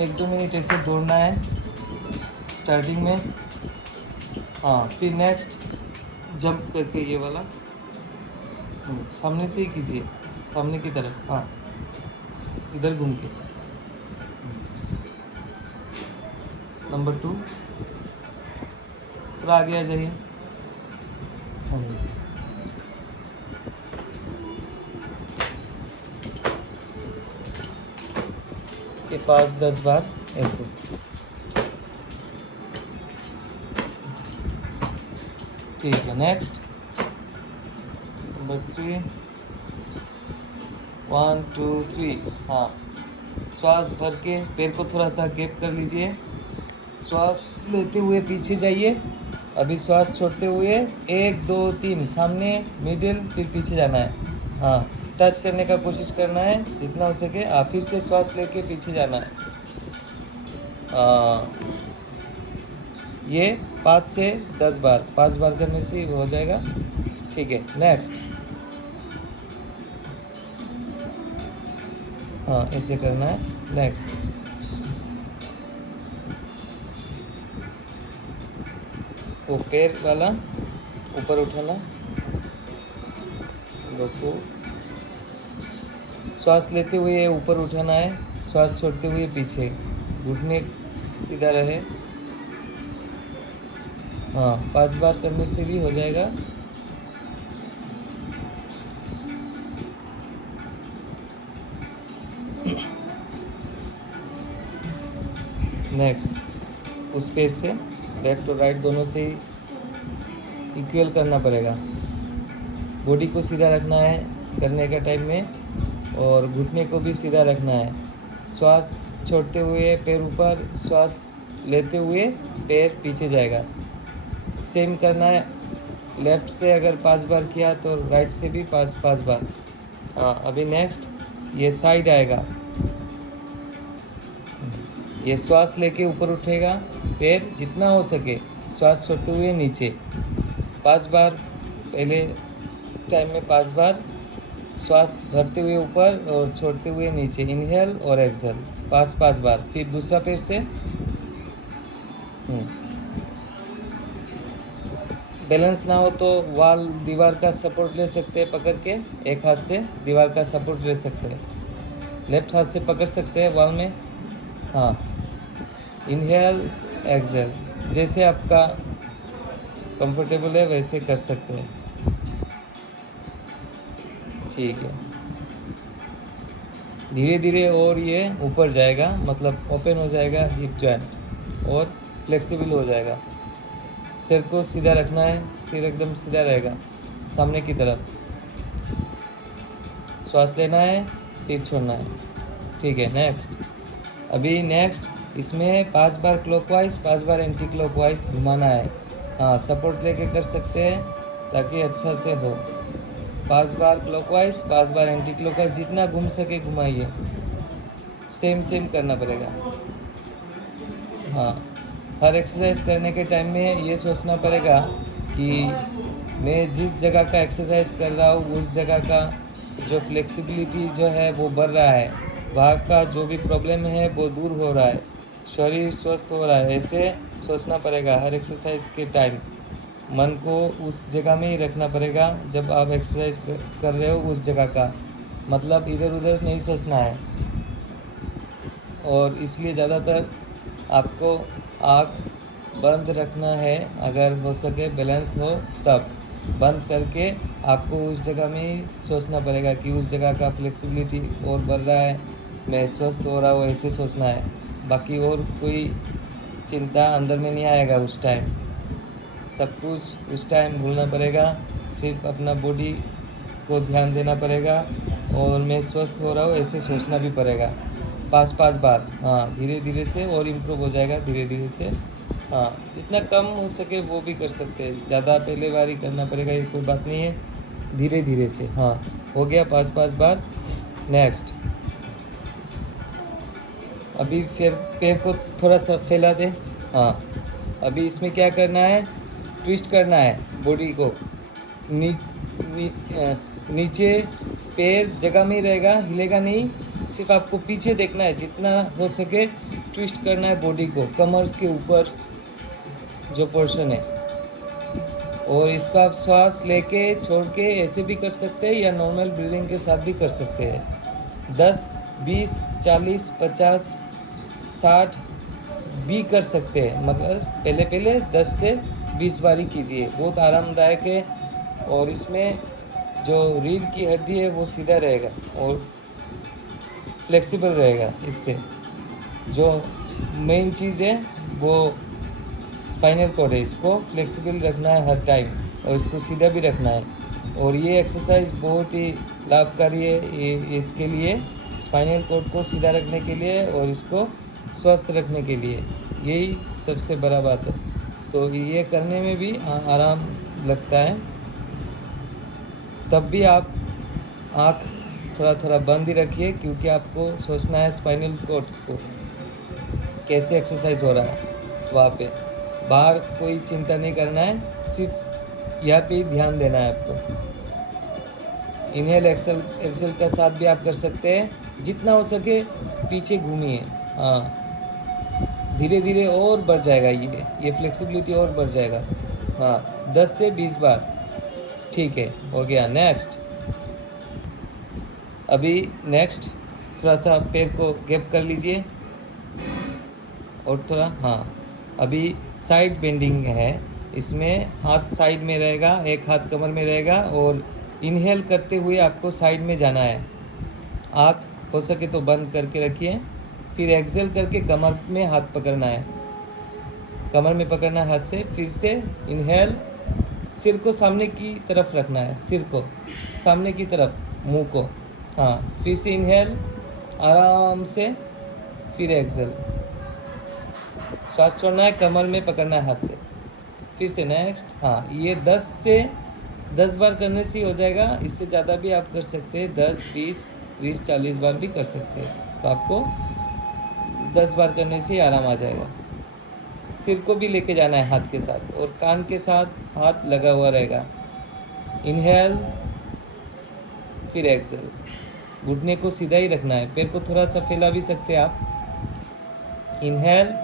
1-2 minute ऐसे दौड़ना है स्टार्टिंग में। हाँ, फिर नेक्स्ट जंप करके ये वाला सामने से ही कीजिए, सामने की तरफ। हाँ, इधर घूम के। नंबर 2, थोड़ा आगे आ जाइए। के 5-10 बार ऐसे। ठीक है, नेक्स्ट नंबर 3, 1 2 3। हाँ, श्वास भर के पैर को थोड़ा सा गैप कर लीजिए। श्वास लेते हुए पीछे जाइए। अभी श्वास छोड़ते हुए 1 2 3 सामने, मिडिल, फिर पीछे जाना है। हाँ, टच करने का कोशिश करना है जितना हो सके। फिर से श्वास लेके पीछे जाना है। ये 5 से 10 बार, 5 बार करने से हो जाएगा। ठीक है, नेक्स्ट। हाँ, ऐसे करना है। नेक्स्ट, वो पैर वाला ऊपर उठाना, देखो। श्वास लेते हुए ऊपर उठाना है, श्वास छोड़ते हुए पीछे, घुटने सीधा रहे। हाँ, 5 बार करने से भी हो जाएगा। नेक्स्ट, उस पैर से लेफ्ट और राइट दोनों से ही इक्वल करना पड़ेगा। बॉडी को सीधा रखना है करने के टाइम में, और घुटने को भी सीधा रखना है। श्वास छोड़ते हुए पैर ऊपर, श्वास लेते हुए पैर पीछे जाएगा। सेम करना है। लेफ्ट से अगर 5 बार किया तो राइट से भी 5 बार। हाँ, अभी नेक्स्ट ये साइड आएगा। ये श्वास लेके ऊपर उठेगा, पैर जितना हो सके श्वास छोड़ते हुए नीचे। 5 बार, पहले टाइम में 5 बार श्वास भरते हुए ऊपर और छोड़ते हुए नीचे, इनहेल और एक्सहेल 5 बार। फिर दूसरा पैर से बैलेंस ना हो तो वाल, दीवार का सपोर्ट ले सकते हैं पकड़ के। एक हाथ से दीवार का सपोर्ट ले सकते हैं, लेफ्ट हाथ से पकड़ सकते हैं वाल में। हाँ, इनहेल एक्सहेल जैसे आपका कंफर्टेबल है वैसे कर सकते हैं। ठीक है, धीरे धीरे और ये ऊपर जाएगा, मतलब ओपन हो जाएगा हिप जॉइंट और फ्लेक्सिबल हो जाएगा। सिर को सीधा रखना है, सिर एकदम सीधा रहेगा सामने की तरफ। श्वास लेना है, फिर छोड़ना है। ठीक है, नेक्स्ट। अभी नेक्स्ट इसमें 5 बार क्लॉकवाइज, 5 बार एंटी क्लॉकवाइज घुमाना है। हाँ, सपोर्ट लेके कर सकते हैं ताकि अच्छा से हो। 5 बार क्लॉकवाइज, 5 बार एंटी क्लॉकवाइज, जितना घूम सके घुमाइए। सेम करना पड़ेगा। हाँ, हर एक्सरसाइज करने के टाइम में ये सोचना पड़ेगा कि मैं जिस जगह का एक्सरसाइज कर रहा हूँ उस जगह का जो फ्लेक्सिबिलिटी जो है वो बढ़ रहा है, वहाँ का जो भी प्रॉब्लम है वो दूर हो रहा है, शरीर स्वस्थ हो रहा है। ऐसे सोचना पड़ेगा हर एक्सरसाइज के टाइम। मन को उस जगह में ही रखना पड़ेगा जब आप एक्सरसाइज कर रहे हो उस जगह का, मतलब इधर उधर नहीं सोचना है। और इसलिए ज़्यादातर आपको आँख बंद रखना है, अगर हो सके बैलेंस हो तब बंद करके आपको उस जगह में ही सोचना पड़ेगा कि उस जगह का फ्लेक्सिबिलिटी और बढ़ रहा है, मैं स्वस्थ हो रहा हूँ, ऐसे सोचना है। बाकी और कोई चिंता अंदर में नहीं आएगा उस टाइम। सब कुछ उस टाइम भूलना पड़ेगा, सिर्फ अपना बॉडी को ध्यान देना पड़ेगा और मैं स्वस्थ हो रहा हूँ ऐसे सोचना भी पड़ेगा। 5 बार। हाँ, धीरे धीरे से और इम्प्रूव हो जाएगा, धीरे धीरे से। हाँ, जितना कम हो सके वो भी कर सकते हैं, ज़्यादा पहले बार ही करना पड़ेगा ये कोई बात नहीं है, धीरे धीरे से। हाँ, हो गया 5 बार। नेक्स्ट, अभी फिर पैर को थोड़ा सा फैला दे। हाँ, अभी इसमें क्या करना है, ट्विस्ट करना है बॉडी को। नीचे पैर जगह में ही रहेगा, हिलेगा नहीं। सिर्फ आपको पीछे देखना है, जितना हो सके ट्विस्ट करना है बॉडी को, कमर के ऊपर जो पोर्शन है। और इसका आप श्वास लेके छोड़ के ऐसे भी कर सकते हैं या नॉर्मल ब्रीदिंग के साथ भी कर सकते हैं। 10, 20, 40, 50, 60 भी कर सकते हैं, मगर पहले 10 से 20 बारी कीजिए, बहुत आरामदायक है। और इसमें जो रीढ़ की हड्डी है वो सीधा रहेगा और फ्लेक्सिबल रहेगा। इससे जो मेन चीज़ है वो स्पाइनल कॉर्ड है, इसको फ्लेक्सिबल रखना है हर टाइम और इसको सीधा भी रखना है। और ये एक्सरसाइज बहुत ही लाभकारी है ये इसके लिए, स्पाइनल कॉर्ड को सीधा रखने के लिए और इसको स्वस्थ रखने के लिए, यही सबसे बड़ा बात है। तो ये करने में भी आराम लगता है। तब भी आप आँख थोड़ा बंद ही रखिए, क्योंकि आपको सोचना है स्पाइनल कॉर्ड को कैसे एक्सरसाइज हो रहा है वहाँ पे। बाहर कोई चिंता नहीं करना है, सिर्फ यहाँ पे ही ध्यान देना है आपको। इनहेल एक्सेल का साथ भी आप कर सकते हैं। जितना हो सके पीछे घूमिए, हाँ, धीरे धीरे और बढ़ जाएगा ये फ्लेक्सिबिलिटी और बढ़ जाएगा। हाँ, 10 से 20 बार, ठीक है, हो गया। नेक्स्ट, अभी नेक्स्ट थोड़ा सा पैर को गैप कर लीजिए और थोड़ा, हाँ, अभी साइड बेंडिंग है। इसमें हाथ साइड में रहेगा, एक हाथ कमर में रहेगा और इनहेल करते हुए आपको साइड में जाना है। आँख हो सके तो बंद करके रखिए, फिर एक्सेल करके कमर में हाथ पकड़ना है, कमर में पकड़ना है हाथ से। फिर से इनहेल, सिर को सामने की तरफ रखना है, सिर को सामने की तरफ, मुंह को, हाँ। फिर से इनहेल आराम से, फिर एक्सेल, श्वास छोड़ना है, कमर में पकड़ना है हाथ से। फिर से नेक्स्ट, हाँ, ये 10 से 10 बार करने से हो जाएगा। इससे ज़्यादा भी आप कर सकते हैं, 10, 20, 30, 40 बार भी कर सकते हैं। तो आपको 10 बार करने से ही आराम आ जाएगा। सिर को भी लेके जाना है हाथ के साथ और कान के साथ हाथ लगा हुआ रहेगा। इनहेल, फिर एक्सेल, घुटने को सीधा ही रखना है, पैर को थोड़ा सा फैला भी सकते हैं आप। इनहेल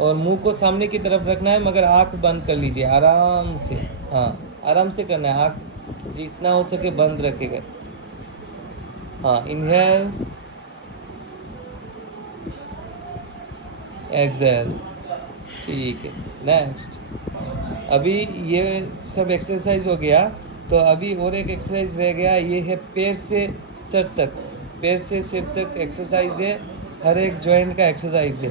और मुंह को सामने की तरफ रखना है, मगर आँख बंद कर लीजिए आराम से, हाँ, आराम से करना है, आँख जितना हो सके बंद रखेगा। हाँ, इनहेल, एक्सेल, ठीक है। नेक्स्ट, अभी ये सब एक्सरसाइज हो गया, तो अभी और एक एक्सरसाइज रह गया, ये है पैर से सिर तक। पैर से सिर तक एक्सरसाइज है, हर एक जॉइंट का एक्सरसाइज है।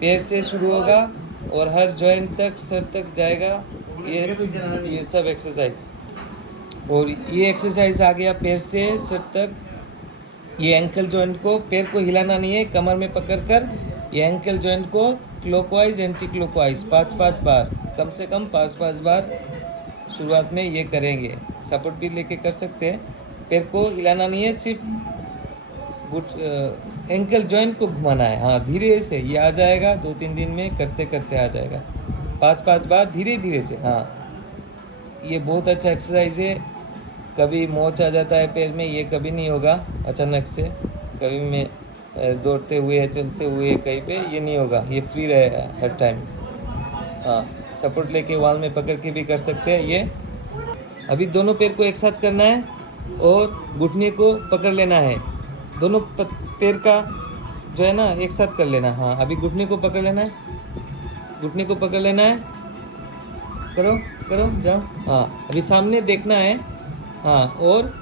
पैर से शुरू होगा और हर जॉइंट तक सिर तक जाएगा, ये सब एक्सरसाइज। और ये एक्सरसाइज आ गया पैर से सिर तक। ये एंकल जॉइंट को, पैर को हिलाना नहीं है, कमर में पकड़कर ये एंकल जॉइंट को क्लॉकवाइज एंटी क्लॉकवाइज 5-5 बार, कम से कम 5-5 बार शुरुआत में ये करेंगे। सपोर्ट भी लेके कर सकते हैं। पैर को हिलाना नहीं है, सिर्फ एंकल जॉइंट को घुमाना है, हाँ, धीरे से। ये आ जाएगा 2-3 दिन में, करते करते आ जाएगा 5-5 बार, धीरे धीरे से। हाँ, ये बहुत अच्छा एक्सरसाइज है। कभी मोच आ जाता है पैर में, ये कभी नहीं होगा अचानक से। कभी में दौड़ते हुए चलते हुए कहीं पे ये नहीं होगा, ये फ्री रहेगा हर टाइम। हाँ, सपोर्ट लेके वाल में पकड़ के भी कर सकते हैं ये। अभी दोनों पैर को एक साथ करना है और घुटने को पकड़ लेना है। दोनों पैर का जो है ना एक साथ कर लेना। हाँ, अभी घुटने को पकड़ लेना है, घुटने को पकड़ लेना है, करो करो, जाओ। हाँ, अभी सामने देखना है, हाँ, और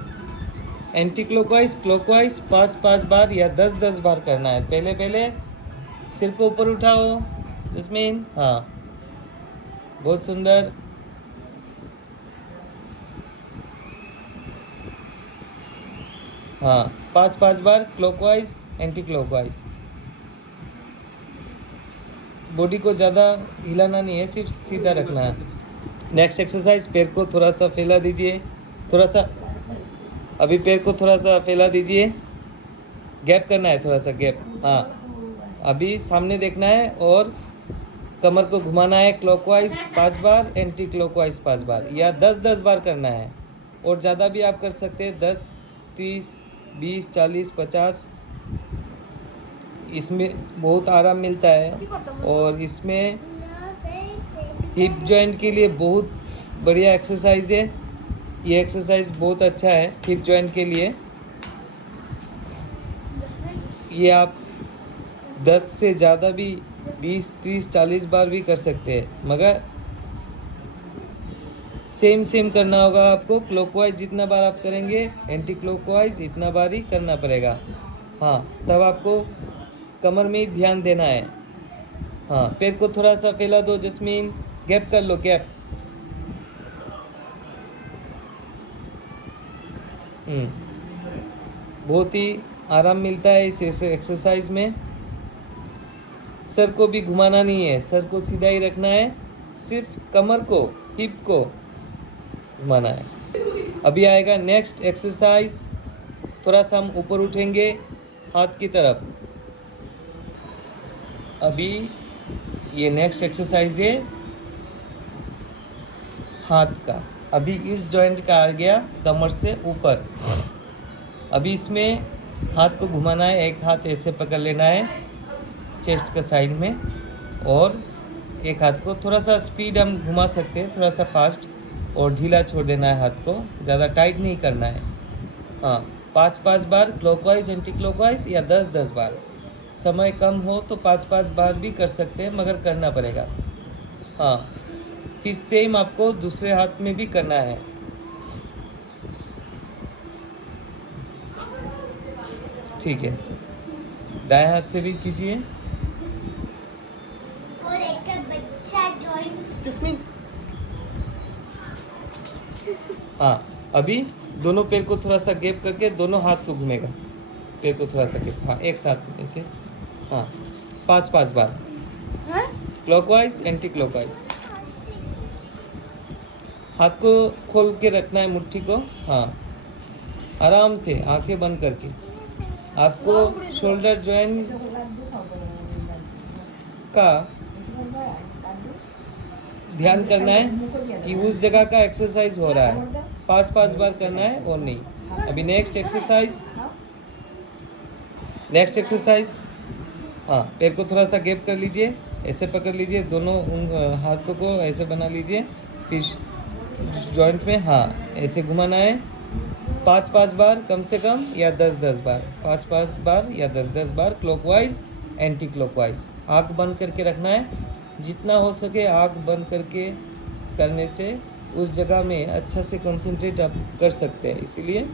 एंटी क्लॉकवाइज क्लॉकवाइज 5-5 बार या 10-10 बार करना है। पहले सिर को ऊपर उठाओ, जस्मीन, हाँ, बहुत सुंदर। हाँ, 5-5 बार क्लॉकवाइज एंटी क्लॉकवाइज। बॉडी को ज़्यादा हिलाना नहीं है, सिर्फ सीधा रखना है। नेक्स्ट एक्सरसाइज, पैर को थोड़ा सा फैला दीजिए, थोड़ा सा, अभी पैर को थोड़ा सा फैला दीजिए, गैप करना है, थोड़ा सा गैप। हाँ, अभी सामने देखना है और कमर को घुमाना है क्लॉकवाइज 5 बार, एंटी क्लॉकवाइज 5 बार, या 10-10 बार करना है। और ज़्यादा भी आप कर सकते हैं, 10, 30, 20, 40, 50, इसमें बहुत आराम मिलता है और इसमें हिप जॉइंट के लिए बहुत बढ़िया एक्सरसाइज है। ये एक्सरसाइज बहुत अच्छा है हिप जॉइंट के लिए। ये आप 10 से ज़्यादा भी 20, 30, 40 बार भी कर सकते हैं, मगर सेम करना होगा आपको। क्लॉकवाइज जितना बार आप करेंगे, एंटी क्लॉकवाइज इतना बार ही करना पड़ेगा। हाँ, तब आपको कमर में ही ध्यान देना है। हाँ, पैर को थोड़ा सा फैला दो जस्मीन, गैप कर लो, गैप। बहुत ही आराम मिलता है इस एक्सरसाइज में। सर को भी घुमाना नहीं है, सर को सीधा ही रखना है, सिर्फ कमर को, हिप को घुमाना है। अभी आएगा नेक्स्ट एक्सरसाइज। थोड़ा सा हम ऊपर उठेंगे हाथ की तरफ। अभी ये नेक्स्ट एक्सरसाइज है हाथ का। अभी इस जॉइंट का आ गया कमर से ऊपर। अभी इसमें हाथ को घुमाना है, एक हाथ ऐसे पकड़ लेना है चेस्ट का साइड में, और एक हाथ को थोड़ा सा स्पीड हम घुमा सकते हैं, थोड़ा सा फास्ट, और ढीला छोड़ देना है हाथ को, ज़्यादा टाइट नहीं करना है। हाँ, 5-5 बार क्लॉकवाइज एंटी क्लॉकवाइज, या 10-10 बार। समय कम हो तो 5-5 बार भी कर सकते हैं, मगर करना पड़ेगा। हाँ, फिर सेम आपको दूसरे हाथ में भी करना है। ठीक है, दाएं हाथ से भी कीजिए। और एक बच्चा जॉइंट जिसमें हाँ, अभी दोनों पैर को थोड़ा सा गैप करके दोनों हाथ को घूमेगा। पैर को थोड़ा सा गैप, हाँ, एक साथ में ऐसे। हाँ, 5-5 बार क्लॉकवाइज एंटी क्लॉकवाइज। हाथ को खोल के रखना है, मुट्ठी को। हाँ, आराम से आंखें बंद करके। आपको शोल्डर जॉइंट का ध्यान करना है कि उस जगह का एक्सरसाइज हो रहा है। 5-5 बार करना है और नहीं। अभी नेक्स्ट एक्सरसाइज। हाँ, पैर को थोड़ा सा गैप कर लीजिए, ऐसे पकड़ लीजिए, दोनों हाथों को ऐसे बना लीजिए, फिर जॉइंट में हाँ ऐसे घुमाना है। 5-5 बार कम से कम, या 10-10 बार। 5-5 बार या 10-10 बार क्लॉकवाइज एंटी क्लॉकवाइज। आँख बंद करके रखना है, जितना हो सके आँख बंद करके करने से उस जगह में अच्छा से कंसंट्रेट आप कर सकते हैं, इसीलिए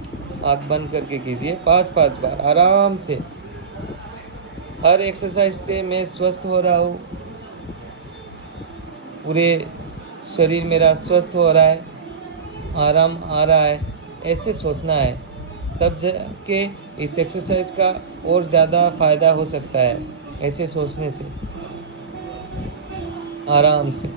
आँख बंद करके कीजिए 5-5 बार आराम से। हर एक्सरसाइज से मैं स्वस्थ हो रहा हूँ, पूरे शरीर मेरा स्वस्थ हो रहा है, आराम आ रहा है, ऐसे सोचना है। तब जाके इस एक्सरसाइज का और ज़्यादा फ़ायदा हो सकता है, ऐसे सोचने से, आराम से।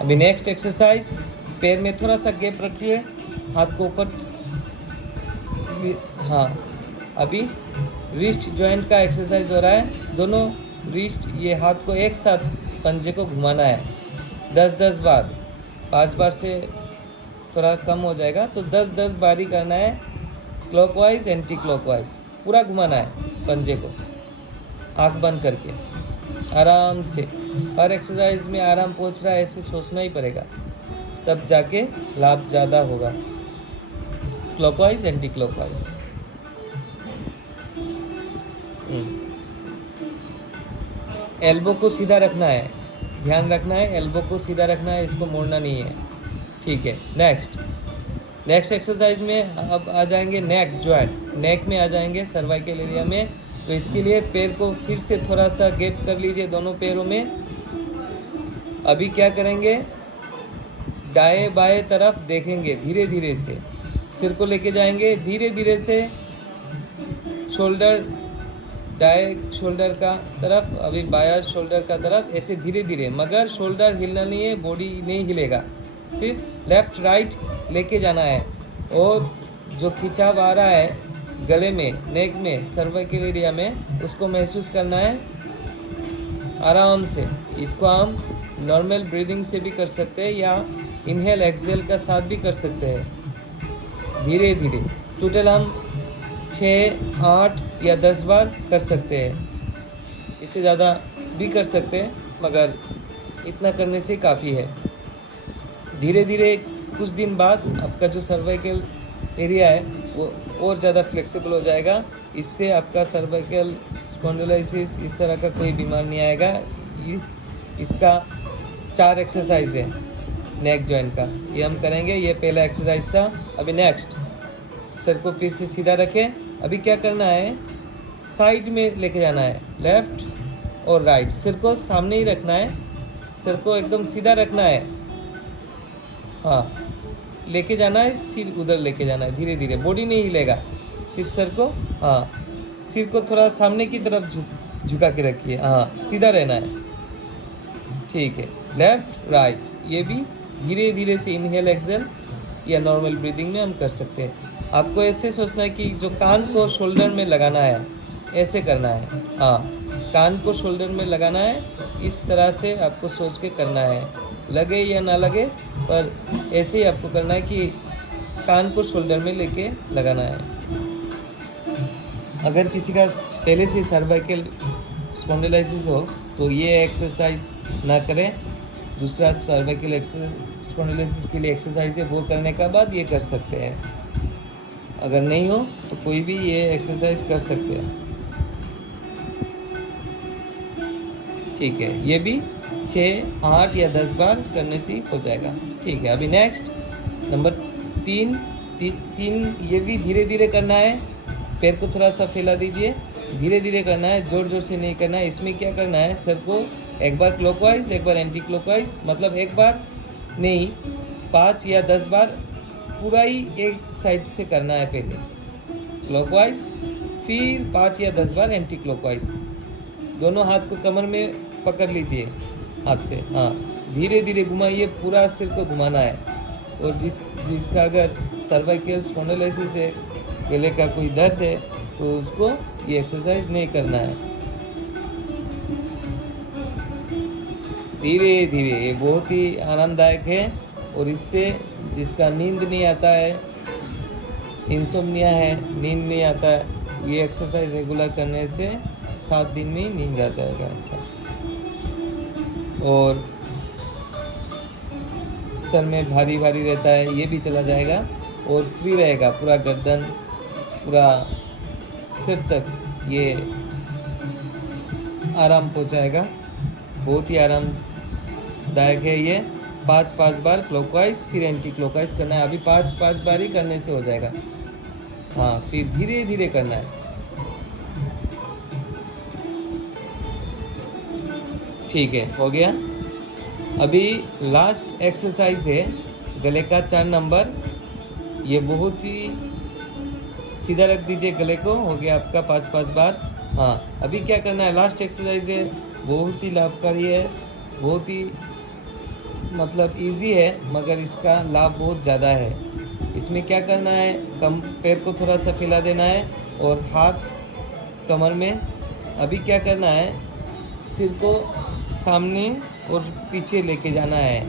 अभी नेक्स्ट एक्सरसाइज, पैर में थोड़ा सा गैप रखिए, हाथ को ऊपर। हाँ, अभी रिस्ट जॉइंट का एक्सरसाइज हो रहा है। दोनों रिस्ट, ये हाथ को एक साथ पंजे को घुमाना है 10-10 बार। 5 बार से थोड़ा कम हो जाएगा, तो 10-10 बार ही करना है, क्लॉकवाइज एंटी क्लॉकवाइज। पूरा घुमाना है पंजे को, आँख बंद करके आराम से। हर एक्सरसाइज में आराम पहुंच रहा है, ऐसे सोचना ही पड़ेगा, तब जाके लाभ ज़्यादा होगा। Clockwise anti clockwise. एल्बो को सीधा रखना है, ध्यान रखना है, एल्बो को सीधा रखना है, इसको मोड़ना नहीं है। ठीक है, नेक्स्ट एक्सरसाइज में अब आ जाएंगे नेक जॉइंट। नेक में आ जाएंगे सर्वाइकल एरिया में। तो इसके लिए पैर को फिर से थोड़ा सा गैप कर लीजिए दोनों पैरों में। अभी क्या करेंगे, दाएं बाएं तरफ देखेंगे, धीरे धीरे से सिर को लेके जाएंगे, धीरे धीरे से शोल्डर, दाएं शोल्डर का तरफ, अभी बायां शोल्डर का तरफ, ऐसे धीरे धीरे, मगर शोल्डर हिलना नहीं है, बॉडी नहीं हिलेगा, सिर्फ लेफ्ट राइट लेके जाना है। और जो खिंचाव आ रहा है गले में, नेक में, सर्वाइकल एरिया में, उसको महसूस करना है आराम से। इसको हम नॉर्मल ब्रीदिंग से भी कर सकते हैं, या इनहेल एक्सहेल का साथ भी कर सकते हैं। धीरे धीरे। टोटल हम 6, 8 या 10 बार कर सकते हैं, इससे ज़्यादा भी कर सकते हैं, मगर इतना करने से काफ़ी है। धीरे धीरे कुछ दिन बाद आपका जो सर्वाइकल एरिया है वो और ज़्यादा फ्लेक्सिबल हो जाएगा। इससे आपका सर्वाइकल स्पॉन्डिलोलिसिस इस तरह का कोई बीमार नहीं आएगा। इसका 4 एक्सरसाइज है नेक जॉइंट का, ये हम करेंगे। ये पहला एक्सरसाइज था। अभी नेक्स्ट, सर को फिर से सीधा रखें। अभी क्या करना है, साइड में लेके जाना है, लेफ्ट और राइट। सिर को सामने ही रखना है, सिर को एकदम सीधा रखना है। हाँ, लेके जाना है, फिर उधर लेके जाना है धीरे धीरे। बॉडी नहीं हिलेगा, सिर्फ सर को, हाँ, सिर को थोड़ा सामने की तरफ झुका के रखिए। हाँ, सीधा रहना है। ठीक है, लेफ्ट राइट। ये भी धीरे धीरे से इनहेल एक्सेल या नॉर्मल ब्रीदिंग में हम कर सकते हैं। आपको ऐसे सोचना है कि जो कान को शोल्डर में लगाना है, ऐसे करना है। हाँ, कान को शोल्डर में लगाना है, इस तरह से आपको सोच के करना है। लगे या ना लगे, पर ऐसे ही आपको करना है कि कान को शोल्डर में लेके लगाना है। अगर किसी का पहले से सर्वाइकल स्पॉन्डिलोलिसिस हो तो ये एक्सरसाइज ना करें। दूसरा सर्वाइकल स्पॉन्डिलोलिसिस के लिए एक्सरसाइज है, वो करने के बाद ये कर सकते हैं। अगर नहीं हो तो कोई भी ये एक्सरसाइज कर सकते हैं। ठीक है, ये भी 6, 8 या 10 बार करने से हो जाएगा। ठीक है, अभी नेक्स्ट नंबर 3। ये भी धीरे धीरे करना है। पैर को थोड़ा सा फैला दीजिए, धीरे धीरे करना है, ज़ोर ज़ोर से नहीं करना है। इसमें क्या करना है, सर को एक बार क्लॉकवाइज, एक बार एंटी क्लॉकवाइज, मतलब एक बार नहीं 5 या 10 बार पूरा ही एक साइड से करना है। पहले क्लॉकवाइज, फिर 5 या 10 बार एंटी क्लॉकवाइज। दोनों हाथ को कमर में पकड़ लीजिए हाथ से। हाँ, धीरे धीरे घुमाइए, पूरा सिर को घुमाना है। और जिसका अगर सर्वाइकल स्पॉन्डिलोलिसिस है, गले का कोई दर्द है, तो उसको ये एक्सरसाइज नहीं करना है। धीरे धीरे, ये बहुत ही आरामदायक है। और इससे जिसका नींद नहीं आता है, इंसोम्निया है, नींद नहीं आता है, ये एक्सरसाइज रेगुलर करने से 7 दिन में नींद आ जाएगा। अच्छा, और सर में भारी भारी रहता है, ये भी चला जाएगा और फ्री रहेगा। पूरा गर्दन, पूरा सिर तक ये आराम पहुंचाएगा। बहुत ही आरामदायक है ये। 5 बार क्लॉकवाइज, फिर एंटी क्लॉकवाइज करना है। अभी 5 बार ही करने से हो जाएगा। हाँ, फिर धीरे धीरे करना है। ठीक है, हो गया। अभी लास्ट एक्सरसाइज है गले का 4 नंबर। ये बहुत ही सीधा रख दीजिए गले को। हो गया आपका 5 बार। हाँ, अभी क्या करना है, लास्ट एक्सरसाइज है, बहुत ही लाभकारी है, बहुत ही मतलब इजी है, मगर इसका लाभ बहुत ज़्यादा है। इसमें क्या करना है, पैर को थोड़ा सा फैला देना है और हाथ कमर में। अभी क्या करना है, सिर को सामने और पीछे लेके जाना है।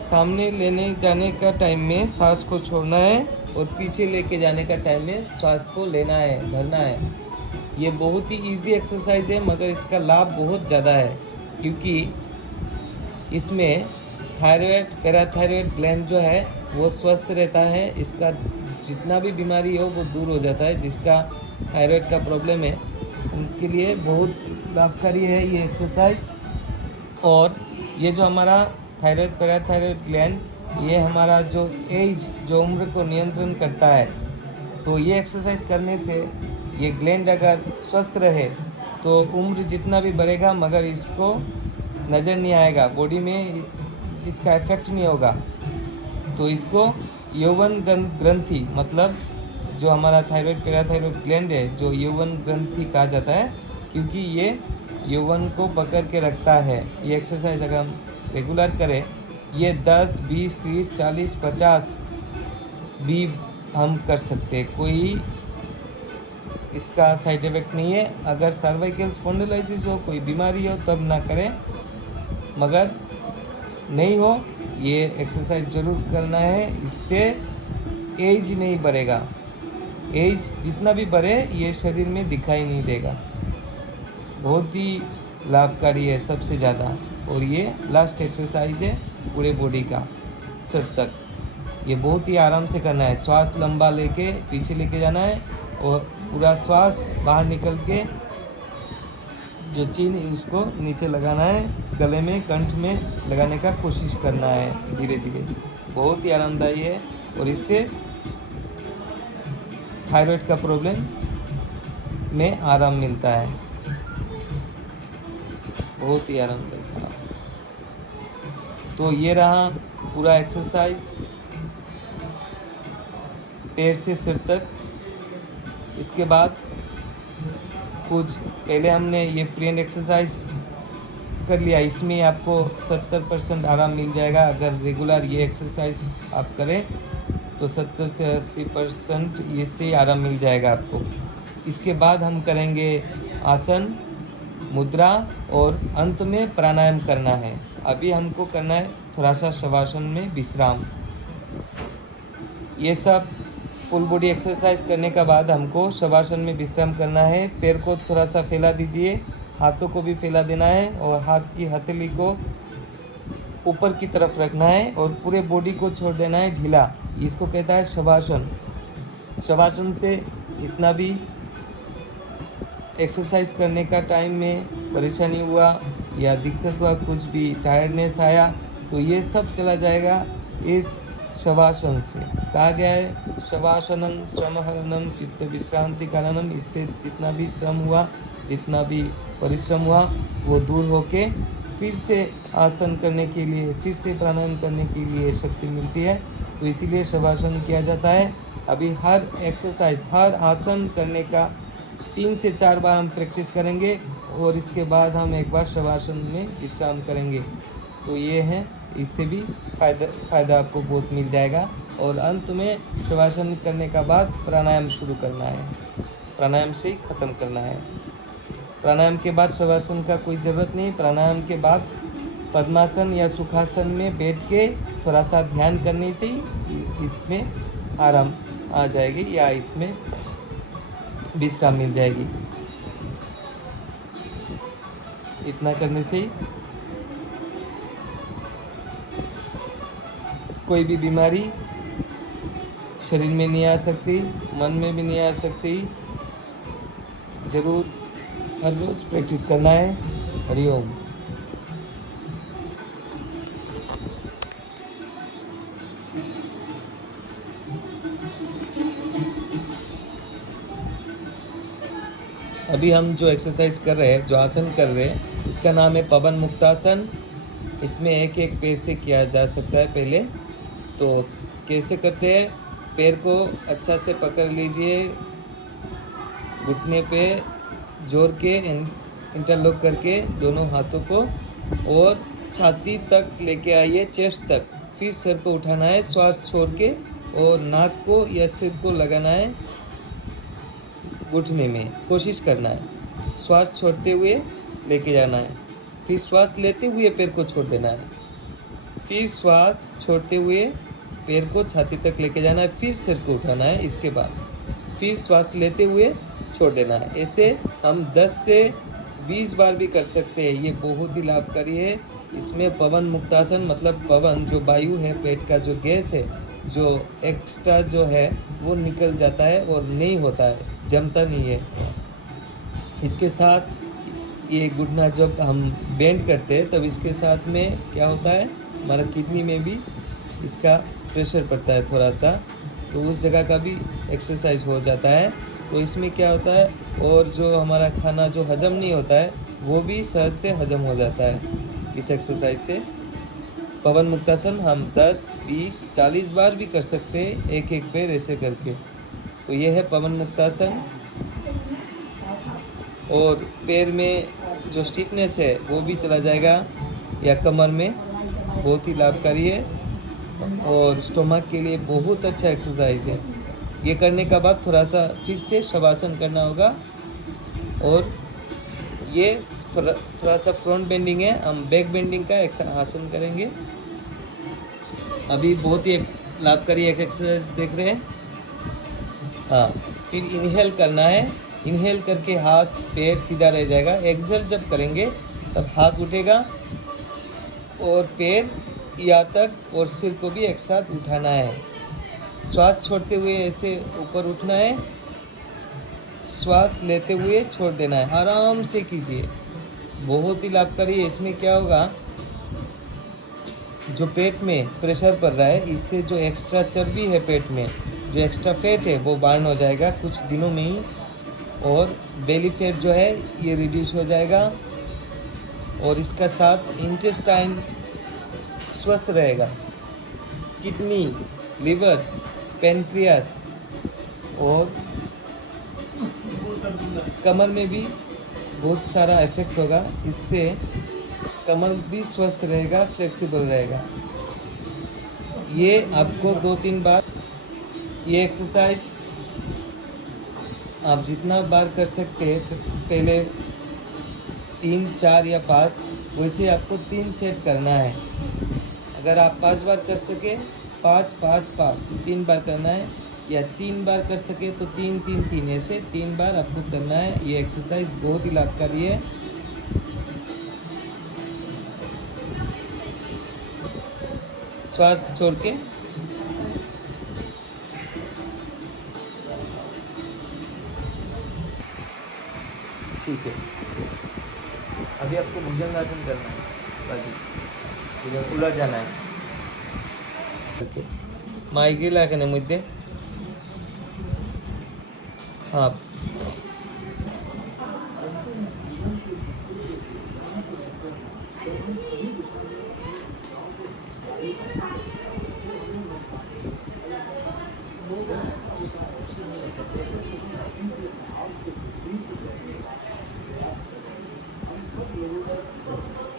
सामने लेने जाने का टाइम में सांस को छोड़ना है और पीछे लेके जाने का टाइम में सांस को लेना है, भरना है। ये बहुत ही इजी एक्सरसाइज है, मगर इसका लाभ बहुत ज़्यादा है, क्योंकि इसमें थायराइड, पैराथायराइड ग्लैंड जो है वो स्वस्थ रहता है। इसका जितना भी बीमारी हो वो दूर हो जाता है। जिसका थायराइड का प्रॉब्लम है उनके लिए बहुत लाभकारी है ये एक्सरसाइज। और ये जो हमारा थायराइड, पैराथायराइड ग्लैंड, ये हमारा जो एज, जो उम्र को नियंत्रण करता है, तो ये एक्सरसाइज करने से ये ग्लैंड अगर स्वस्थ रहे तो उम्र जितना भी बढ़ेगा, मगर इसको नज़र नहीं आएगा, बॉडी में इसका इफेक्ट नहीं होगा। तो इसको यौवन ग्रंथि, मतलब जो हमारा थायराइड, पैराथायराइड ग्लैंड है, जो यौवन ग्रंथि कहा जाता है, क्योंकि ये यौवन को पकड़ के रखता है। ये एक्सरसाइज अगर हम रेगुलर करें, ये 10, 20, 30, 40, 50 भी हम कर सकते हैं। कोई इसका साइड इफ़ेक्ट नहीं है। अगर सर्वाइकल स्पॉन्डिलोलिसिस हो, कोई बीमारी हो, तब ना करें, मगर नहीं हो, ये एक्सरसाइज ज़रूर करना है। इससे एज नहीं बढ़ेगा। एज जितना भी बढ़े ये शरीर में दिखाई नहीं देगा। बहुत ही लाभकारी है सबसे ज़्यादा। और ये लास्ट एक्सरसाइज है पूरे बॉडी का सर तक। ये बहुत ही आराम से करना है। श्वास लंबा लेके पीछे लेके जाना है और पूरा श्वास बाहर निकल के जो चीन उसको नीचे लगाना है, गले में कंठ में लगाने का कोशिश करना है धीरे धीरे। बहुत ही आरामदायी है और इससे थायराइड का प्रॉब्लम में आराम मिलता है। बहुत ही आरामदायक। तो ये रहा पूरा एक्सरसाइज पैर से सिर तक। इसके बाद कुछ पहले हमने ये फ्री हैंड एक्सरसाइज कर लिया, इसमें आपको 70% आराम मिल जाएगा। अगर रेगुलर ये एक्सरसाइज आप करें तो 70 से 80% इससे आराम मिल जाएगा आपको। इसके बाद हम करेंगे आसन, मुद्रा और अंत में प्राणायाम करना है। अभी हमको करना है थोड़ा सा शवासन में विश्राम। ये सब फुल बॉडी एक्सरसाइज करने के बाद हमको शवासन में विश्राम करना है। पैर को थोड़ा सा फैला दीजिए, हाथों को भी फैला देना है और हाथ की हथेली को ऊपर की तरफ रखना है और पूरे बॉडी को छोड़ देना है ढीला। इसको कहता है शवासन। शवासन से जितना भी एक्सरसाइज करने का टाइम में परेशानी हुआ या दिक्कत हुआ, कुछ भी टायर्डनेस आया, तो ये सब चला जाएगा इस शवासन से। कहा गया है शवासनम श्रमहरणम चित्त विश्रांति कारणम। इससे जितना भी श्रम हुआ, जितना भी परिश्रम हुआ, वो दूर होके फिर से आसन करने के लिए, फिर से प्राणायाम करने के लिए शक्ति मिलती है। तो इसीलिए शवासन किया जाता है। अभी हर एक्सरसाइज, हर आसन करने का 3 से 4 बार हम प्रैक्टिस करेंगे और इसके बाद हम एक बार शवासन में विश्राम करेंगे। तो ये है, इससे भी फ़ायदा आपको बहुत मिल जाएगा। और अंत में शवासन करने का बाद प्राणायाम शुरू करना है, प्राणायाम से ही ख़त्म करना है। प्राणायाम के बाद शवासन का कोई ज़रूरत नहीं। प्राणायाम के बाद पद्मासन या सुखासन में बैठ के थोड़ा सा ध्यान करने से ही इसमें आराम आ जाएगी या इसमें विश्राम मिल जाएगी। इतना करने से ही कोई भी बीमारी शरीर में नहीं आ सकती, मन में भी नहीं आ सकती। ज़रूर हर रोज़ प्रैक्टिस करना है। हरिओम। अभी हम जो एक्सरसाइज कर रहे हैं, जो आसन कर रहे हैं, इसका नाम है पवन मुक्तासन। इसमें एक एक पैर से किया जा सकता है। पहले तो कैसे करते हैं, पैर को अच्छा से पकड़ लीजिए, घुटने पे जोड़ के इंटरलॉक करके दोनों हाथों को, और छाती तक लेके आइए, चेस्ट तक। फिर सिर को उठाना है श्वास छोड़ के, और नाक को या सिर को लगाना है घुटने में, कोशिश करना है। श्वास छोड़ते हुए लेके जाना है, फिर श्वास लेते हुए पैर को छोड़ देना है, फिर श्वास छोड़ते हुए पैर को छाती तक लेके जाना है, फिर सिर को उठाना है। इसके बाद फिर श्वास लेते हुए छोड़ देना है। ऐसे हम 10 से 20 बार भी कर सकते हैं। ये बहुत ही लाभकारी है। इसमें पवन मुक्तासन मतलब पवन जो वायु है, पेट का जो गैस है, जो एक्स्ट्रा जो है वो निकल जाता है और नहीं होता है, जमता नहीं है। इसके साथ ये घुटना जब हम बेंड करते हैं तब इसके साथ में क्या होता है, हमारा किडनी में भी इसका प्रेशर पड़ता है थोड़ा सा, तो उस जगह का भी एक्सरसाइज हो जाता है। तो इसमें क्या होता है, और जो हमारा खाना जो हजम नहीं होता है वो भी सहज से हजम हो जाता है इस एक्सरसाइज से। पवन मुक्तासन हम 10, 20, 40 बार भी कर सकते हैं, एक एक पैर ऐसे करके। तो ये है पवन मुक्तासन। और पैर में जो स्टिफनेस है वो भी चला जाएगा, या कमर में, बहुत ही लाभकारी है और स्टोमक के लिए बहुत अच्छा एक्सरसाइज है। ये करने के बाद थोड़ा सा फिर से शवासन करना होगा, और ये थोड़ा सा फ्रंट बेंडिंग है, हम बैक बेंडिंग का आसन करेंगे। अभी बहुत ही लाभकारी एक एक्सरसाइज देख रहे हैं। हाँ, फिर इनहेल करना है। इनहेल करके हाथ पैर सीधा रह जाएगा। एक्सहेल जब करेंगे तब हाथ उठेगा और पैर यहाँ तक और सिर को भी एक साथ उठाना है। श्वास छोड़ते हुए ऐसे ऊपर उठना है, श्वास लेते हुए छोड़ देना है। आराम से कीजिए, बहुत ही लाभकारी है। इसमें क्या होगा, जो पेट में प्रेशर पड़ रहा है, इससे जो एक्स्ट्रा चर्बी है पेट में, जो एक्स्ट्रा फैट है वो बर्न हो जाएगा कुछ दिनों में ही, और बेली फैट जो है ये रिड्यूस हो जाएगा, और इसका साथ इंटेस्टाइन स्वस्थ रहेगा। किडनी, लिवर, पेनक्रियास और कमर में भी बहुत सारा इफेक्ट होगा। इससे कमर भी स्वस्थ रहेगा, फ्लेक्सिबल रहेगा। ये आपको 2-3 बार ये एक्सरसाइज आप जितना बार कर सकते हैं, पहले 3, 4 या 5, वैसे आपको 3 सेट करना है। अगर आप 5 बार कर सके 5, 5, 5 3 बार करना है, या 3 बार कर सके तो 3, 3, 3 ऐसे 3 बार आपको करना है। ये एक्सरसाइज बहुत ही लाभकारी है। श्वास छोड़ के ठीक है। अभी आपको भुजंगासन करना है, बाजू उलट जाना है। माइग्रेन लाखने मध्य हाँ,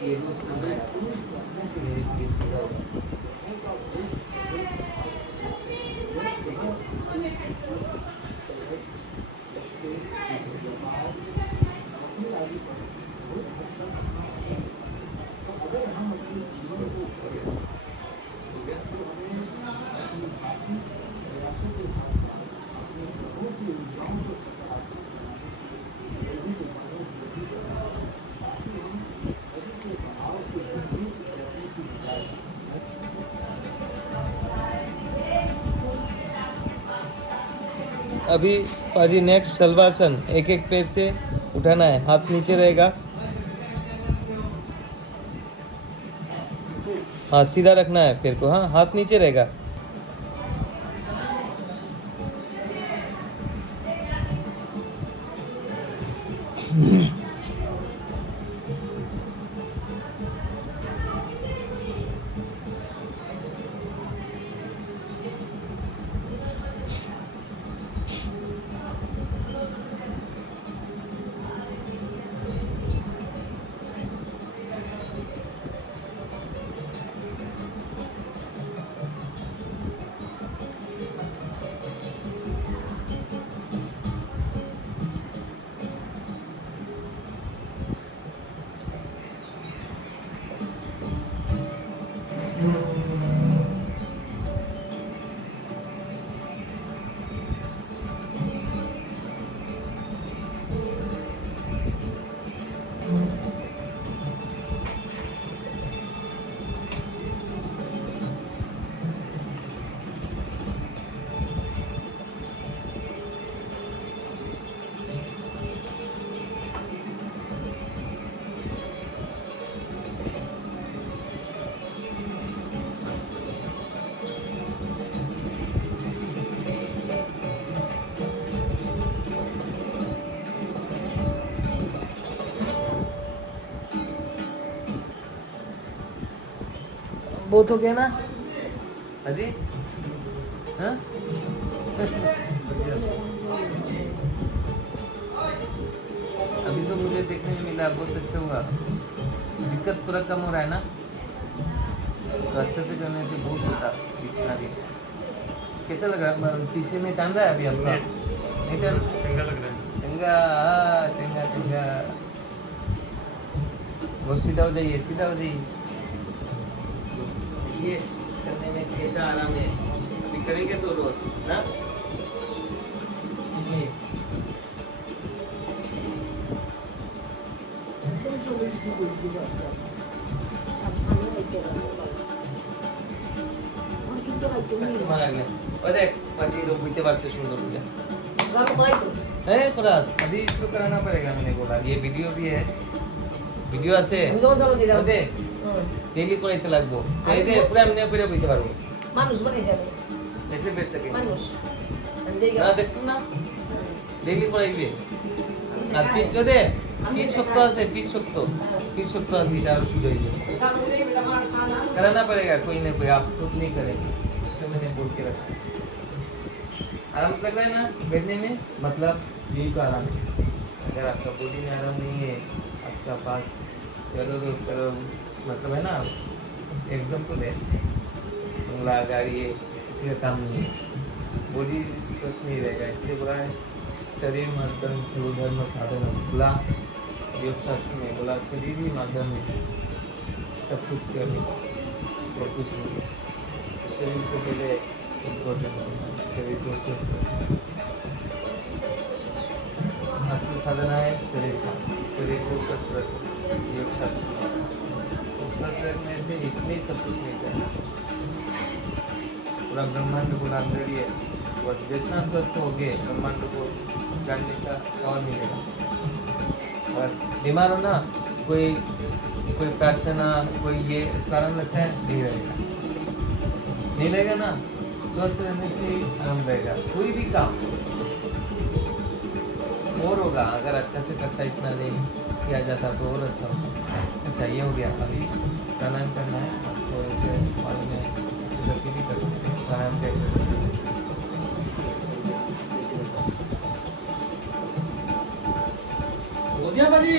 ये अभी पाजी नेक्स्ट शलवासन, एक एक पैर से उठाना है, हाथ नीचे रहेगा। हाँ, सीधा रखना है पैर को। हाँ, हाथ नीचे रहेगा। बहुत हो गया ना अजी? हाँ? अभी तो मुझे देखने में मिला, बहुत अच्छा हुआ। दिक्कत पूरा कम हो रहा है ना, तो अच्छे से करने से बहुत होता इतना भी। कैसा लग रहा है? पीछे में टान रहा है अभी आपका? नहीं टान? चंगा लग रहा है। चंगा, चंगा चंगा। बहुत सीधा हो जाइए, ये करने में कैसा आराम है। करेंगे तो रोज ना মারা গেল ও देख पति लोग बुझते बार से सुंदर हो जाए क्लास अभी इसको कराना पड़ेगा मैंने बोला ये वीडियो भी है वीडियो আছে ওদে डेली পড়াইতে লাগবো এইতে পুরো এমনি পড়ে বুঝতে পারবো মানুষ বানাই যাবে ऐसे बैठ सके মানুষ আমি দেই না দেখছ না डेली পড়াইবে আর ফিট ওদে ফিট শক্ত আছে ফিট শক্ত আছে এটা আর সুযোগ है कराना पड़ेगा कोई ना कोई आप खुद नहीं करेंगे इसको मैंने बोल के रखा आराम लग रहा है ना बैठने में मतलब यही तो आराम है अगर आपका बॉडी में आराम नहीं है आपका पास चलो मतलब है ना एग्जाम्पल है बंगला गाड़ी है किसी का काम नहीं है बॉडी कुछ नहीं रहेगा इसलिए बोला है शरीर माध्यम धर्म साधन बोला योग शास्त्र में बोला शरीर ही माध्यम है सब कुछ करने और कुछ नहीं शरीर को पहले इम्पोर्टेंट शरीर को स्वस्थ असली साधना है शरीर का शरीर को स्वस्थ रखो योग शास्त्र स्वस्थ रखने से इसमें सब कुछ मिलता है पूरा ब्रह्मांड पूरा अंदर ही है और जितना स्वस्थ हो गए ब्रह्मांड को जानने का और मिलेगा और बीमार हो ना कोई प्रार्थना कोई ये इसका आराम लगता है नहीं रहेगा ना स्वस्थ रहने से आराम रहेगा कोई भी काम और होगा अगर अच्छा से करता इतना नहीं किया जाता तो और अच्छा होगा अच्छा ये हो गया अभी प्राणायाम करना है आपको ऐसे और में करके भी कर सकते हैं प्राणायाम कैसे हो गया भाजी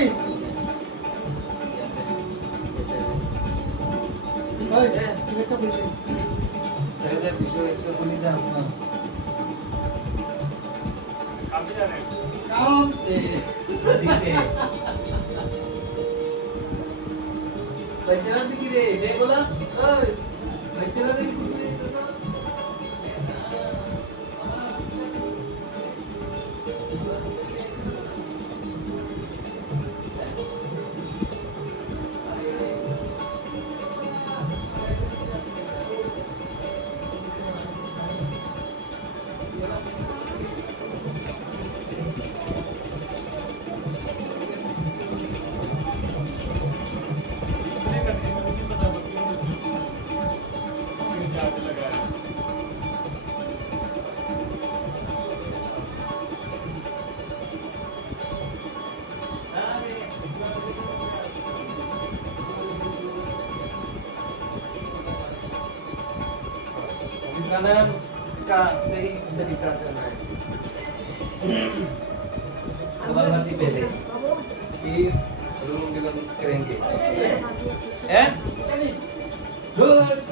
काम पे बच्चा दिखी रे मैं बोला बच्चा दिखी प्राणायाम का सही तरीका करना है कपालभाति पहले फिर अनुलोम विलोम करेंगे हैं गुड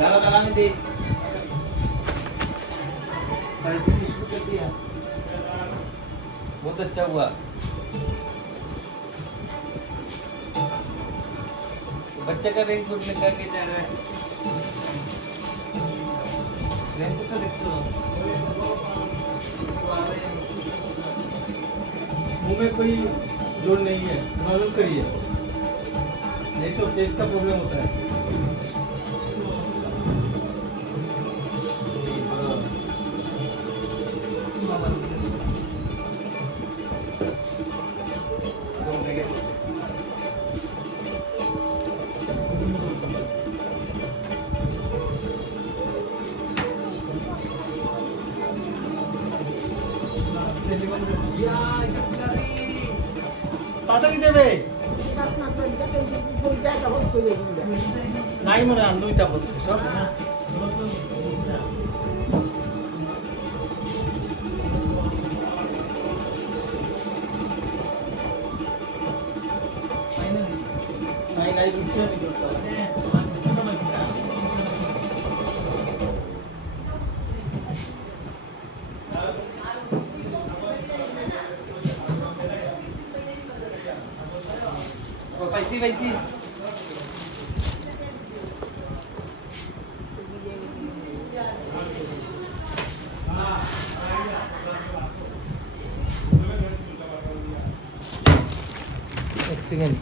दाला दाला में दे शुरू कर दिया बहुत अच्छा हुआ बच्चे का रैंक बुक निकाल के जा रहा है रैंक बुक का देखो मुंह में कोई जोड़ नहीं है नॉर्मल करिए नहीं तो फेस का प्रॉब्लम होता है তাড়াতাড়ি দেবে নাই মনে হয় দুইটা বস্তু সব নাই নাই বুঝছে পাইছি পাইছি एक सेकेंड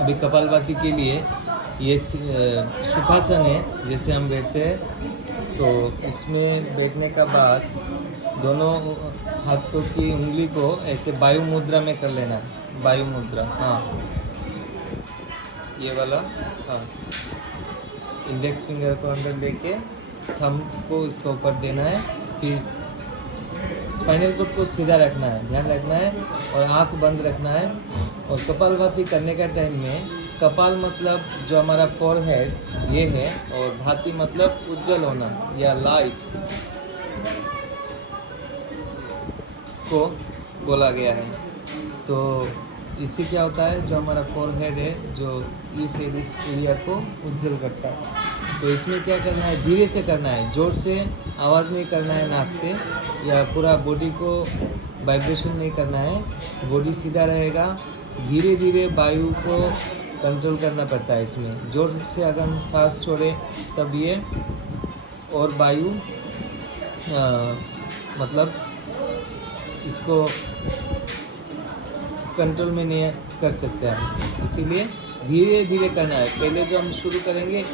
अभी कपालभाति के लिए ये सुखासन है, जैसे हम बैठते हैं तो इसमें बैठने का बाद दोनों हाथों की उंगली को ऐसे वायु मुद्रा में कर लेना है। वायु मुद्रा, हाँ ये वाला, हाँ इंडेक्स फिंगर को अंदर लेके थंब को इसके ऊपर देना है, फिर स्पाइनल कोड को सीधा रखना है, ध्यान रखना है और आंख बंद रखना है। और कपालभाति करने का टाइम में कपाल मतलब जो हमारा फोरहेड ये है और भाति मतलब उज्जवल होना या लाइट को बोला गया है। तो इससे क्या होता है, जो हमारा फोरहेड है जो इस एरिया को उज्जवल करता है। तो इसमें क्या करना है, धीरे से करना है, जोर से आवाज़ नहीं करना है नाक से, या पूरा बॉडी को वाइब्रेशन नहीं करना है, बॉडी सीधा रहेगा। धीरे धीरे वायु को कंट्रोल करना पड़ता है। इसमें जोर से अगर सांस छोड़े तब ये और वायु मतलब इसको कंट्रोल में नहीं कर सकते हैं। इसीलिए धीरे धीरे करना है। पहले जो हम शुरू करेंगे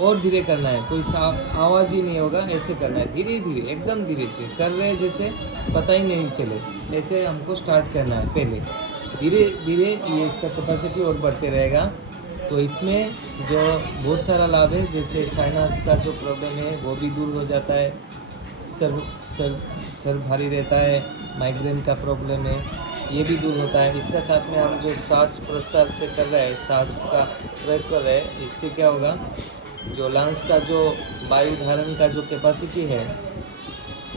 और धीरे करना है, कोई आवाज़ ही नहीं होगा, ऐसे करना है धीरे धीरे, एकदम धीरे से कर रहे हैं जैसे पता ही नहीं चले, ऐसे हमको स्टार्ट करना है। पहले धीरे धीरे ये इसका कैपेसिटी और बढ़ते रहेगा। तो इसमें जो बहुत सारा लाभ है, जैसे साइनस का जो प्रॉब्लम है वो भी दूर हो जाता है, सर भारी रहता है, माइग्रेन का प्रॉब्लम है ये भी दूर होता है। इसका साथ में हम जो सांस प्रश्वास से कर रहे हैं, सांस का प्रयोग कर रहे हैं, इससे क्या होगा, जो लंग्स का जो वायु धारण का जो कैपेसिटी है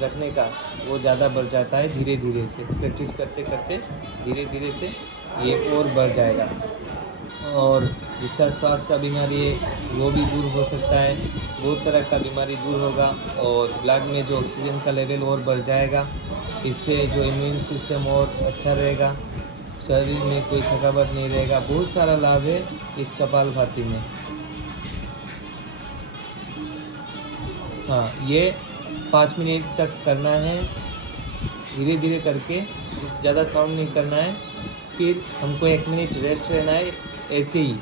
रखने का वो ज़्यादा बढ़ जाता है। धीरे धीरे से प्रैक्टिस करते करते धीरे धीरे से ये और बढ़ जाएगा। और जिसका श्वास का बीमारी है वो भी दूर हो सकता है, बहुत तरह का बीमारी दूर होगा। और ब्लड में जो ऑक्सीजन का लेवल और बढ़ जाएगा, इससे जो इम्यून सिस्टम और अच्छा रहेगा, शरीर में कोई थकावट नहीं रहेगा। बहुत सारा लाभ है इस कपालभाति में। हाँ, ये 5 मिनट तक करना है, धीरे धीरे करके, ज़्यादा साउंड नहीं करना है। फिर हमको 1 मिनट रेस्ट रहना है, ऐसे ही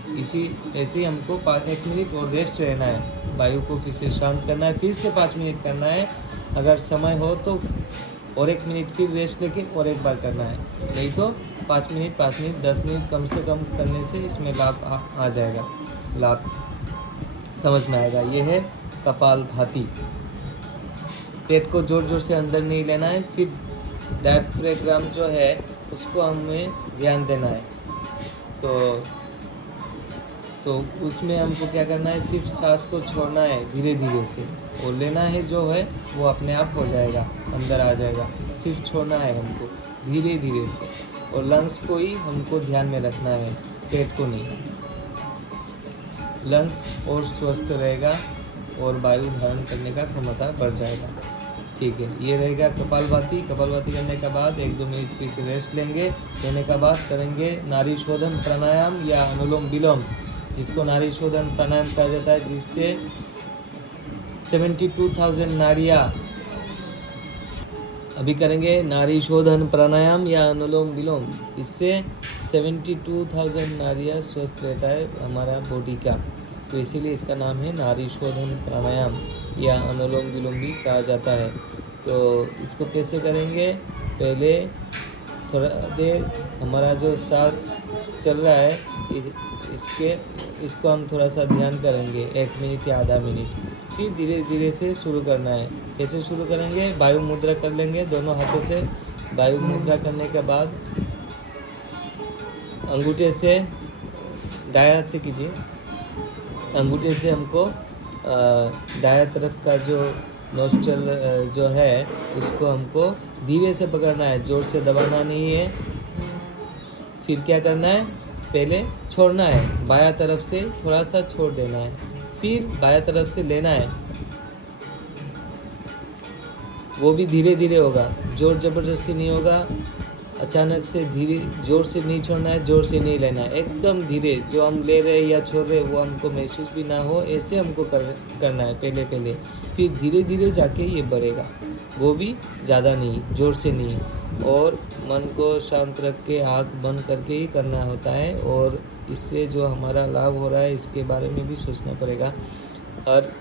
हमको 1 मिनट और रेस्ट रहना है, वायु को फिर से शांत करना है, फिर से 5 मिनट करना है। अगर समय हो तो और 1 मिनट फिर रेस्ट लेके और एक बार करना है, नहीं तो 5 मिनट 10 मिनट कम से कम करने से इसमें लाभ आ जाएगा, लाभ समझ में आएगा। ये है कपालभाति। पेट को जोर जोर से अंदर नहीं लेना है, सिर्फ डायफ्राम जो है उसको हमें ध्यान देना है। तो उसमें हमको क्या करना है, सिर्फ सांस को छोड़ना है धीरे धीरे से, और लेना है जो है वो अपने आप हो जाएगा, अंदर आ जाएगा। सिर्फ छोड़ना है हमको धीरे धीरे से, और लंग्स को ही हमको ध्यान में रखना है, पेट को नहीं। लंग्स और स्वस्थ रहेगा और वायु धारण करने का क्षमता बढ़ जाएगा। ठीक है, ये रहेगा कपालभाति। कपालभाति करने के बाद 1-2 मिनट फिर से रेस्ट लेंगे, लेने के बाद करेंगे नाड़ी शोधन प्राणायाम या अनुलोम विलोम, जिसको नाड़ी शोधन प्राणायाम कहा जाता है, जिससे 72,000 नाड़ियाँ अभी करेंगे नाड़ी शोधन प्राणायाम या अनुलोम विलोम। इससे 72,000 नाड़ियाँ स्वस्थ रहता है हमारा बॉडी का, तो इसीलिए इसका नाम है नाड़ी शोधन प्राणायाम या अनुलोम विलोम भी कहा जाता है। तो इसको कैसे करेंगे, पहले थोड़ा देर हमारा जो सांस चल रहा है इसको हम थोड़ा सा ध्यान करेंगे, 1 मिनट या आधा मिनट। फिर धीरे धीरे से शुरू करना है। कैसे शुरू करेंगे? वायु मुद्रा कर लेंगे दोनों हाथों से। वायु मुद्रा करने के बाद अंगूठे से, दायां हाथ से कीजिए, अंगूठे से हमको दायां तरफ का जो नोस्ट्रल जो है उसको हमको धीरे से पकड़ना है, जोर से दबाना नहीं है। फिर क्या करना है? पहले छोड़ना है, बायां तरफ से थोड़ा सा छोड़ देना है, फिर बायां तरफ से लेना है। वो भी धीरे धीरे होगा, जोर जबरदस्ती नहीं होगा। अचानक से धीरे जोर से नहीं छोड़ना है, जोर से नहीं लेना है, एकदम धीरे। जो हम ले रहे हैं या छोड़ रहे हैं वो हमको महसूस भी ना हो, ऐसे हमको करना है पहले। फिर धीरे धीरे जाके ये बढ़ेगा, वो भी ज़्यादा नहीं, जोर से नहीं। और मन को शांत रख के आँख बंद करके ही करना होता है। और इससे जो हमारा लाभ हो रहा है इसके बारे में भी सोचना पड़ेगा। और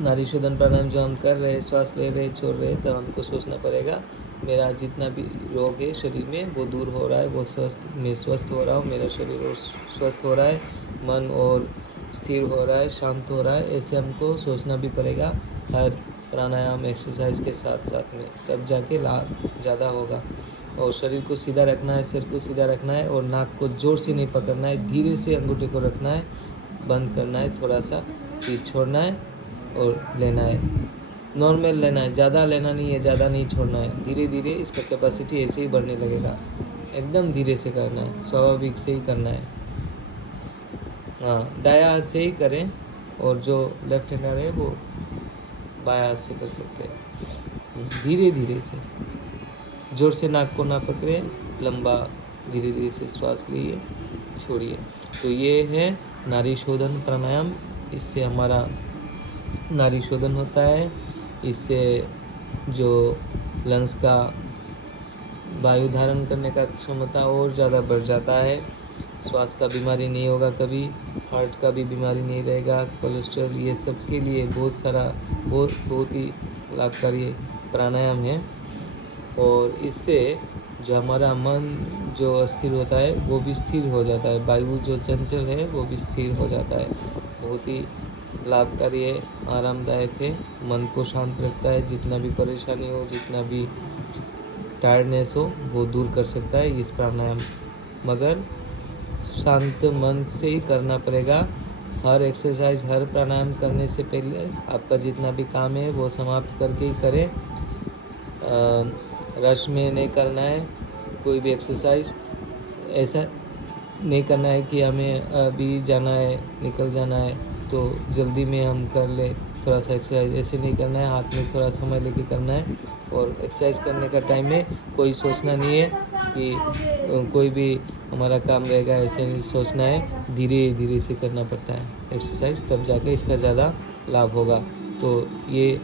नाड़ी शोधन प्राणायाम जो हम कर रहे हैं, श्वास ले रहे छोड़ रहे, तो हमको सोचना पड़ेगा मेरा जितना भी रोग है शरीर में वो दूर हो रहा है, वो मैं स्वस्थ हो रहा हूँ, मेरा शरीर और स्वस्थ हो रहा है, मन और स्थिर हो रहा है, शांत हो रहा है। ऐसे हमको सोचना भी पड़ेगा हर प्राणायाम एक्सरसाइज के साथ साथ में, तब जाके लाभ ज़्यादा होगा। और शरीर को सीधा रखना है, सिर को सीधा रखना है और नाक को जोर से नहीं पकड़ना है, धीरे से अंगूठे को रखना है, बंद करना है थोड़ा सा, फिर छोड़ना है और लेना है। नॉर्मल लेना है, ज़्यादा लेना नहीं है, ज़्यादा नहीं छोड़ना है। धीरे धीरे इसका कैपेसिटी ऐसे ही बढ़ने लगेगा, एकदम धीरे से करना है, स्वाभाविक से ही करना है। हाँ, दायां हाथ से ही करें और जो लेफ्ट हैंडर है वो बायां हाथ से कर सकते हैं। धीरे धीरे से, जोर से नाक को ना पकड़े, लंबा धीरे धीरे से श्वास लिए, छोड़िए। तो ये है नाड़ी शोधन प्राणायाम। इससे हमारा नाड़ी शोधन होता है, इससे जो लंग्स का वायु धारण करने का क्षमता और ज़्यादा बढ़ जाता है। श्वास का बीमारी नहीं होगा कभी, हार्ट का भी बीमारी नहीं रहेगा, कोलेस्ट्रॉल, ये सब के लिए बहुत ही लाभकारी प्राणायाम है। और इससे जो हमारा मन जो अस्थिर होता है वो भी स्थिर हो जाता है, वायु जो चंचल है वो भी स्थिर हो जाता है। बहुत ही लाभकारी है, आरामदायक है, मन को शांत रखता है। जितना भी परेशानी हो, जितना भी टायर्डनेस हो, वो दूर कर सकता है इस प्राणायाम। मगर शांत मन से ही करना पड़ेगा। हर एक्सरसाइज, हर प्राणायाम करने से पहले आपका जितना भी काम है वो समाप्त करके ही करें। रश में नहीं करना है कोई भी एक्सरसाइज। ऐसा नहीं करना है कि हमें अभी जाना है, निकल जाना है तो जल्दी में हम कर ले थोड़ा सा एक्सरसाइज, ऐसे नहीं करना है। हाथ में थोड़ा समय लेके करना है। और एक्सरसाइज करने का टाइम में कोई सोचना नहीं है कि कोई भी हमारा काम रहेगा, ऐसे नहीं सोचना है। धीरे धीरे से करना पड़ता है एक्सरसाइज, तब जाके इसका ज़्यादा लाभ होगा। तो ये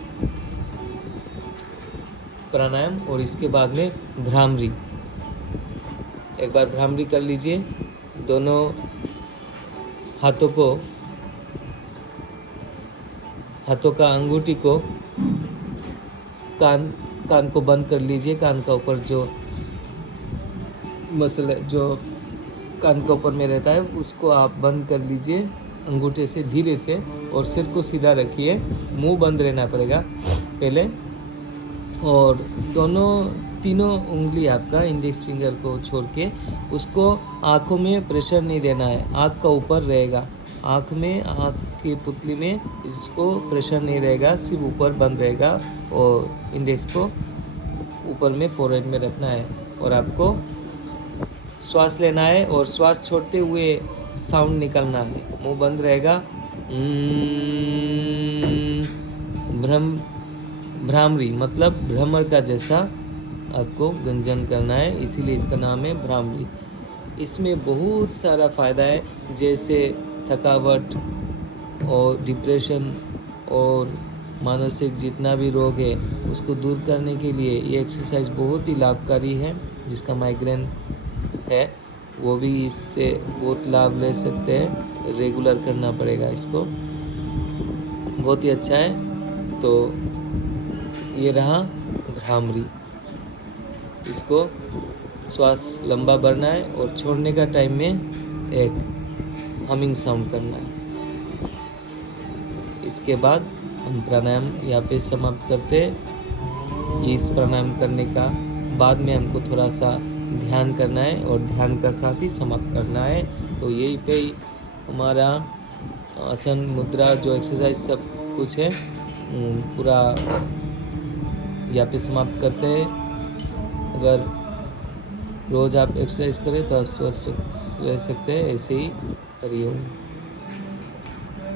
प्राणायाम। और इसके बाद में भ्रामरी, एक बार भ्रामरी कर लीजिए। दोनों हाथों का अंगूठी को कान को बंद कर लीजिए। कान का ऊपर जो मसल जो कान के ऊपर में रहता है उसको आप बंद कर लीजिए अंगूठे से, धीरे से। और सिर को सीधा रखिए, मुंह बंद रहना पड़ेगा पहले। और तीनों उंगली आपका इंडेक्स फिंगर को छोड़ के उसको आँखों में प्रेशर नहीं देना है, आँख का ऊपर रहेगा। आँख की पुतली में इसको प्रेशर नहीं रहेगा, सिर्फ ऊपर बंद रहेगा। और इंडेक्स को ऊपर में फोrehead में रखना है। और आपको श्वास लेना है और श्वास छोड़ते हुए साउंड निकलना है, मुंह बंद रहेगा। भ्रामरी मतलब भ्रमर का जैसा आपको गंजन करना है, इसीलिए इसका नाम है भ्रामरी। इसमें बहुत सारा फ़ायदा है, जैसे थकावट और डिप्रेशन और मानसिक जितना भी रोग है उसको दूर करने के लिए ये एक्सरसाइज बहुत ही लाभकारी है। जिसका माइग्रेन है वो भी इससे बहुत लाभ ले सकते हैं। रेगुलर करना पड़ेगा इसको, बहुत ही अच्छा है। तो ये रहा भ्रामरी। इसको श्वास लंबा भरना है और छोड़ने का टाइम में एक हमिंग साउंड करना है। इसके बाद हम प्राणायाम यहाँ पे समाप्त करते हैं। इस प्राणायाम करने का बाद में हमको थोड़ा सा ध्यान करना है और ध्यान का साथ ही समाप्त करना है। तो यही पे ही हमारा आसन मुद्रा जो एक्सरसाइज सब कुछ है पूरा यहाँ पे समाप्त करते हैं। अगर रोज़ आप एक्सरसाइज करें तो आप स्वस्थ रह सकते हैं। ऐसे ही करिए।